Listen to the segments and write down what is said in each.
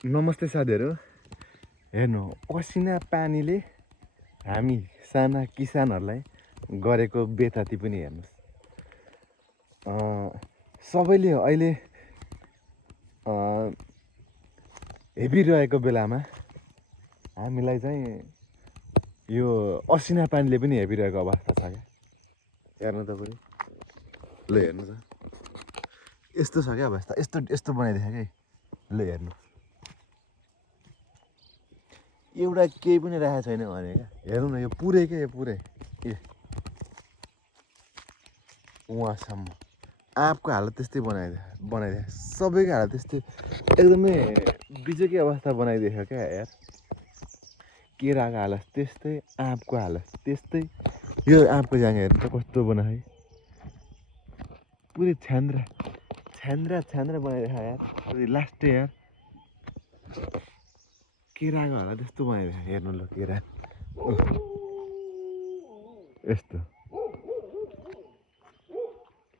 नमस्ते साथीहरू। हेर्नु, असिना पानीले हामी साना किसानहरूलाई गरेको बेताती पनि हेर्नुहोस्। सबैले अहिले हेपिरहेको बेलामा हामीलाई चाहिँ यो असिना पानीले पनि हेपिरहेको अवस्था छ क्या। हेर्नु तपाईँ, ल हेर्नु त, यस्तो छ क्या अवस्था। यस्तो यस्तो बनाइदिएको क्या। ल हेर्नु, एउटा केही पनि राखेको छैन भने क्या। हेर्नु न, यो पुरै क्या, यो पुरै उहाँसम्म आँपको हालत त्यस्तै बनाइदियो। सबैको हालत त्यस्तै, एकदमै बिजोकी अवस्था बनाइदिएको क्या यार। केराको हालत त्यस्तै, आँपको हालत त्यस्तै। यो आँपको जाँगा हेर्नु त कस्तो बनायो, पुरै छ्यान्द्रा बनाइदिएको यार। लास्टै यार केराको हालत त्यस्तो बनाइदिएको। हेर्नु ल, केरा यस्तो।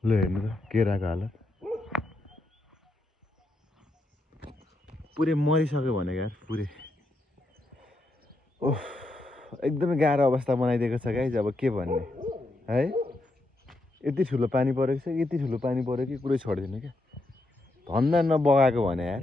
ल हेर्नु त केराको हालत पुरै मरिसक्यो भनेको यार, पुरै। ओह, एकदमै गाह्रो अवस्था बनाइदिएको छ गाइस। अब के भन्ने है। यति ठुलो पानी परेको छ, यति ठुलो पानी पऱ्यो कि कुरै छोड्दिनँ क्या। भन्दा नबगाएको भने यार।